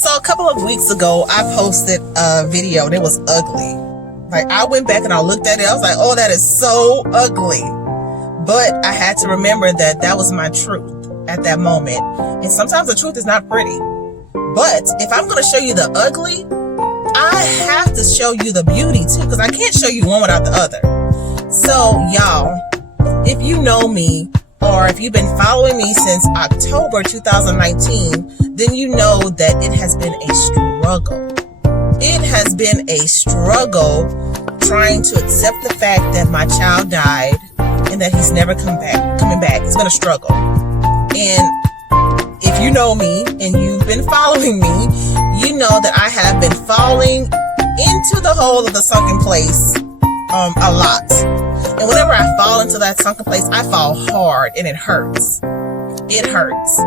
So a couple of weeks ago, I posted a video and it was ugly. Like, I went back and I looked at it. I was like, oh, that is so ugly. But I had to remember that that was my truth at that moment. And sometimes the truth is not pretty. But if I'm going to show you the ugly, I have to show you the beauty too, because I can't show you one without the other. So y'all, if you know me, or if you've been following me since October 2019, then you know that it has been a struggle. It has been a struggle trying to accept the fact that my child died and that he's never coming back. It's been a struggle. And if you know me and you've been following me, you know that I have been falling into the hole of the sunken place a lot. And whenever I fall into that sunken place, I fall hard and it hurts. It hurts.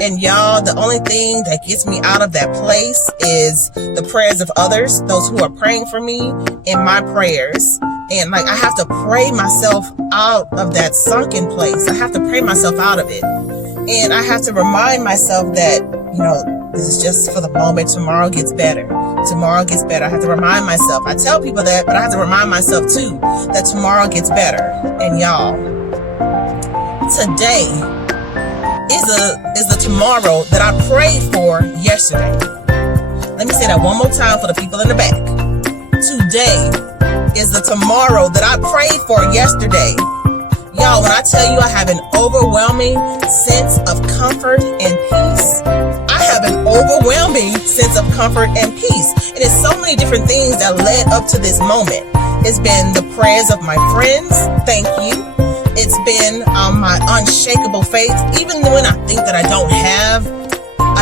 And y'all, the only thing that gets me out of that place is the prayers of others, those who are praying for me, and my prayers. And like, I have to pray myself out of that sunken place. I have to pray myself out of it. And I have to remind myself that, you know, this is just for the moment. Tomorrow gets better. Tomorrow gets better. I have to remind myself. I tell people that, but I have to remind myself too that tomorrow gets better. And y'all, today is the tomorrow that I prayed for yesterday. Let me say that one more time for the people in the back. Today is the tomorrow that I prayed for yesterday. Y'all, when I tell you I have an overwhelming sense of comfort and peace, I have an overwhelming sense of comfort and peace. And it's so many different things that led up to this moment. It's been the prayers of my friends. Thank you. It's been my unshakable faith. Even when I think that I don't have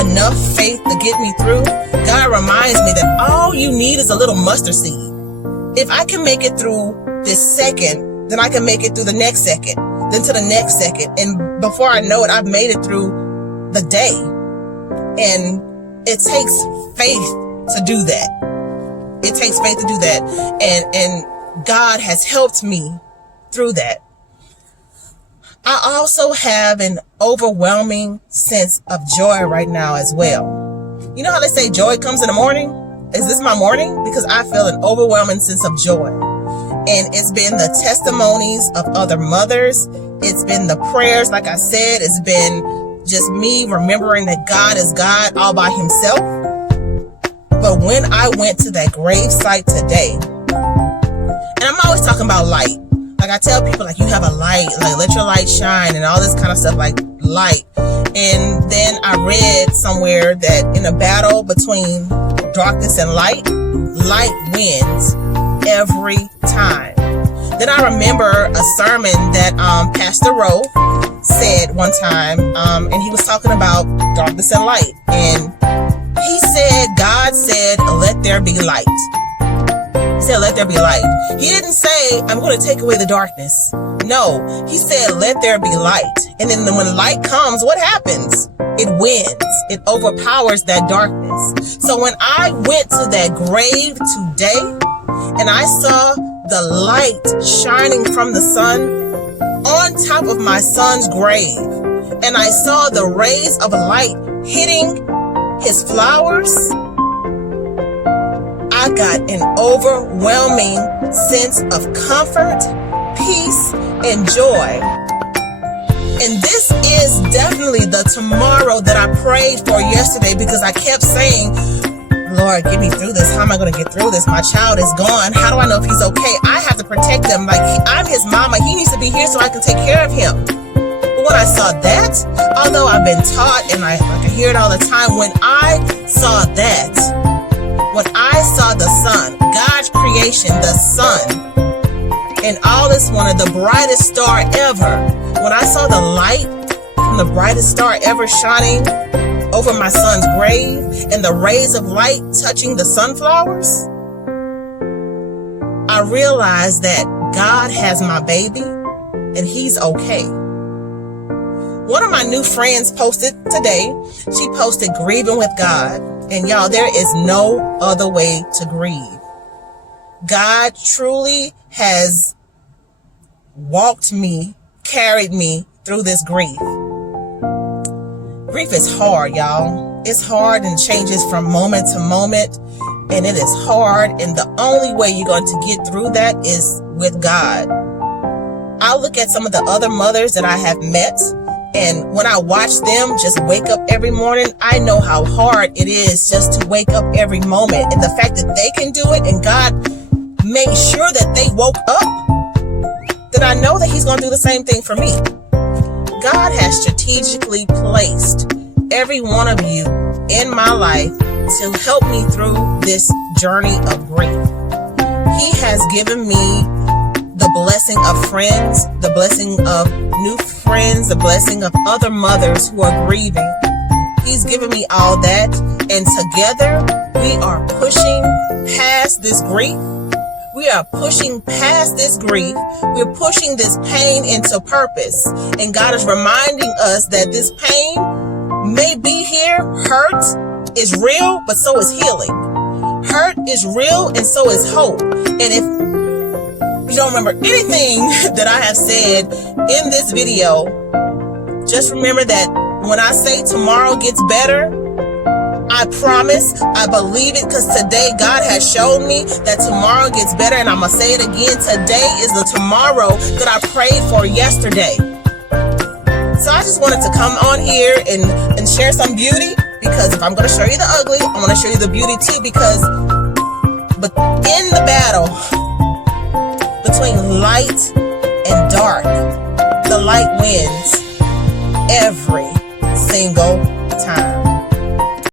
enough faith to get me through, God reminds me that all you need is a little mustard seed. If I can make it through this second, then I can make it through the next second, then to the next second. And before I know it, I've made it through the day. And it takes faith to do that. It takes faith to do that. And God has helped me through that. I also have an overwhelming sense of joy right now as well. You know how they say joy comes in the morning? Is this my morning? Because I feel an overwhelming sense of joy. And it's been the testimonies of other mothers. It's been the prayers, like I said. It's been just me remembering that God is God all by himself. But when I went to that grave site today, and I'm always talking about light. Like I tell people, like, you have a light, like let your light shine and all this kind of stuff, like light. And then I read somewhere that in a battle between darkness and light, light wins every time. Then I remember a sermon that Pastor Rowe said one time, and he was talking about darkness and light. And he said, God said, let there be light. He said, let there be light. He didn't say, I'm going to take away the darkness. No, he said, let there be light. And then when light comes, what happens? It wins. It overpowers that darkness. So when I went to that grave today, and I saw the light shining from the sun on top of my son's grave, and I saw the rays of light hitting his flowers, I got an overwhelming sense of comfort, peace, and joy. And this is definitely the tomorrow that I prayed for yesterday, because I kept saying, Lord, get me through this. How am I going to get through this? My child is gone. How do I know if he's okay? I have to protect him. Like, I'm his mama. He needs to be here so I can take care of him. But when I saw that, although I've been taught and I hear it all the time, when I saw that, when I saw the sun, God's creation, the sun, and all this one of the brightest star ever, when I saw the light from the brightest star ever shining over my son's grave and the rays of light touching the sunflowers, I realized that God has my baby and he's okay. One of my new friends posted today, she posted grieving with God. And y'all, there is no other way to grieve. God truly has walked me, carried me through this grief. Grief is hard, y'all. It's hard and changes from moment to moment, and it is hard, and the only way you're going to get through that is with God. I look at some of the other mothers that I have met, and when I watch them just wake up every morning, I know how hard it is just to wake up every moment. And the fact that they can do it and God made sure that they woke up, then I know that He's going to do the same thing for me. God has strategically placed every one of you in my life to help me through this journey of grief. He has given me the blessing of friends, the blessing of new friends, the blessing of other mothers who are grieving. He's given me all that, and together we are pushing past this grief. We are pushing past this grief. We're pushing this pain into purpose. And God is reminding us that this pain may be here. Hurt is real, but so is healing. Hurt is real, and so is hope. And if you don't remember anything that I have said in this video, just remember that when I say tomorrow gets better, I promise, I believe it, because today God has shown me that tomorrow gets better, and I'm going to say it again. Today is the tomorrow that I prayed for yesterday. So I just wanted to come on here and share some beauty, because if I'm going to show you the ugly, I want to show you the beauty too, because but in the battle between light and dark, the light wins every single time.